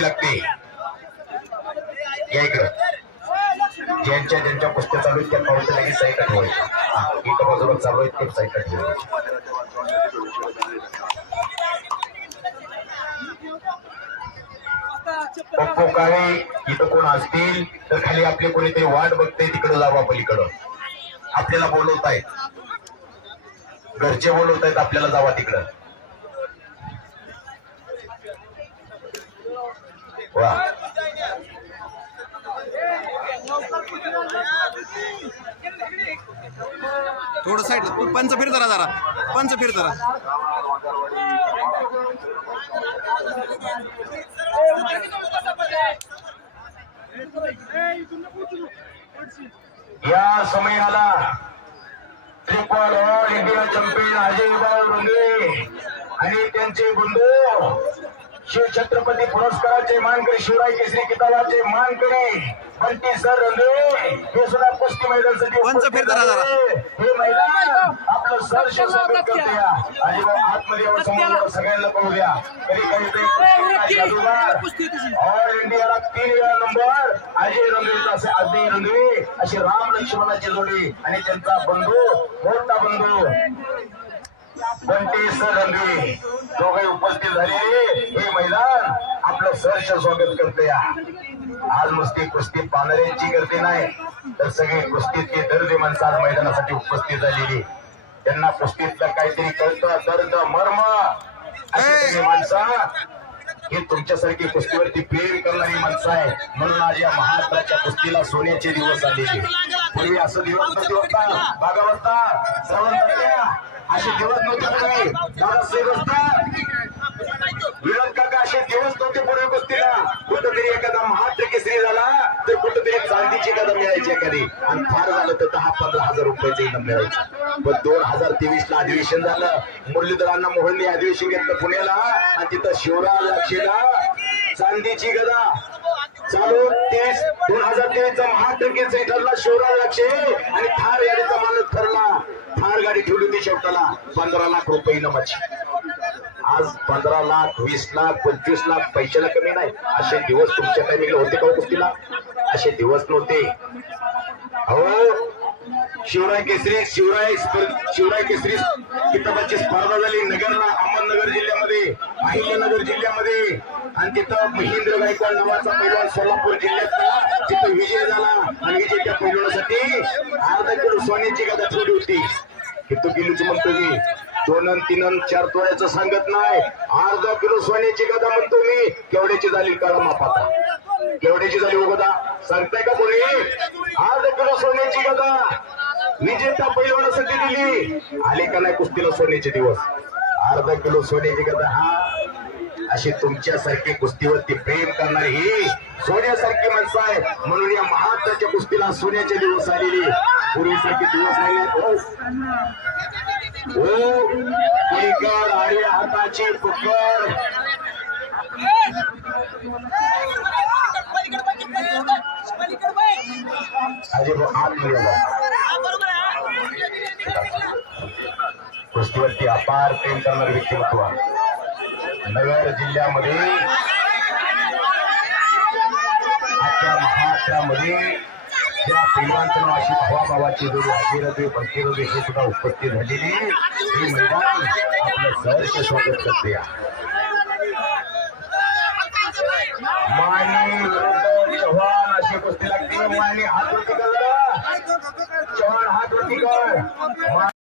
करावी लागते. या इकडं. ज्यांच्या ज्यांच्या पुस्तक चालू आहेत त्या पावते लगेच साईडला ठेवायच्या इथं बाजूला चालू आहेत ते साईडला ठेवायची पप्पू काळे इथं कोण असतील तर खाली आपले कोणीतरी वाट बघते तिकडे जावा पलीकडं आपल्याला बोलवतायत. घरचे बोलवतायत आपल्याला जावा तिकडं. वा. थोडं साईड पंच फिर जरा जरा. पंच फिर जरा. या समयाला triple all India champion Bal Gunde आणि त्यांचे बंधू शिव छत्रपती पुरस्काराचे मानकरी शिवराय केसरी किताबाचे मानकरी बंटी सर रंगे. हे सुद्धा कुस्ती मैदानासाठी. हे मैदान आपलं करते या. अजिबात आतमध्ये समोर सगळ्यांना पाहू द्या. कधी. ऑल इंडियाला तीन वेळा नंबर. अजय रंगेचा असे अजय रंगवे अशी राम लक्ष्मणाची जोडी आणि त्यांचा बंधू मोठा बंधू. बंटी सर रंगवे दोघे उपस्थित झाले. हे मैदान आपलं सहर्ष स्वागत करते या आज नुसती कुस्ती पानऱ्यांची गर्दी नाही तर सगळे कुस्तीतले दर्जे माणसं आज मैदानासाठी उपस्थित झालेली. त्यांना कुस्तीतलं काहीतरी कळतं दर्द मर्म. माणसं हे तुमच्यासारखी कुस्तीवरती प्रेम करणारी माणसं आहे. म्हणून आज या महाराष्ट्राच्या कुस्तीला सोन्याचे दिवस आलेले पूर्वी असं दिवस नव्हते होता. भागावरता श्रवण असे दिवस नव्हते पुढे दादासाहेब असतात विनोद काका असे दिवस नव्हते पूर्वी कुस्तीला कुठंतरी एखादा महाराष्ट्र केसरी झाला तर कुठंतरी चांदीची कदम मिळायची एखादी आणि फार झालं तर दहा पंधरा हजार रुपयाचं इनाम मिळायचं. पण दोन हजार तेवीस ला अधिवेशन झालं. मुरलीधरांना मोहनने अधिवेशन घेतलं पुण्याला. आणि तिथं शिवराज अक्षेला चांदीची गदा. चालू तेवीस दोन हजार तेवीसचा ठरला. शिवराज अक्षे आणि थार गाडीचा मालक ठरला. थार गाडी ठेवली होती शेवटाला. पंधरा लाख रुपये इनामाची. आज पंधरा लाख वीस लाख पंचवीस लाख पैशाला कमी नाही. असे दिवस तुमच्या टायमिंगला होते का हो गोष्टीला असे दिवस नव्हते. हो. शिवराय केसरी शिवराय शिवराय केसरी किताबाची स्पर्धा झाली नगरला अहमदनगर जिल्ह्यामध्ये अहिल्यानगर जिल्ह्यामध्ये. आणि तिथं महेंद्र गायकवाड नावाचा पैलवान सोलापूर जिल्ह्यातला तिथं विजय झाला. आणि विजय त्या पैलवानासाठी अर्धा किलो सोन्याची गादा ठेवली होती. किती गेलीच म्हणतो मी. दोन तीन चार तोळ्याचं सांगत नाही. अर्धा किलो सोन्याची गादा म्हणतो मी. केवढ्याची झाली काळा मापाता केवढ्याची झाली हो उगता सांगताय का कोणी? अर्धा किलो सोन्याची गदा. विजेता पैलवानासाठी दिली. आले का नाही कुस्तीला सोन्याचे दिवस? अर्धा किलो सोन्याची गदा हा. अशी तुमच्यासारखी कुस्तीवरती प्रेम करणारी ही सोन्यासारखी माणसं आहे म्हणून या महाराष्ट्राच्या कुस्तीला सोन्याचे दिवस आलेले. पूर्वीसारखे दिवस आले हो. हो. हाताची पकड कुस्तीवरती अपार प्रेम करणारे व्यक्तिमत्व. नगर जिल्ह्यामध्ये आपल्या महाराष्ट्रामध्ये ज्या पैलवानचं नाव अशी भावाभावाची जोडी हजेरदे बंकेरदे हे सुद्धा झालेली मैदान आपलं सहर्ष स्वागत करते. कुस्ती लागते माने हात वरती कर जरा. चव्हाण हात वरती कर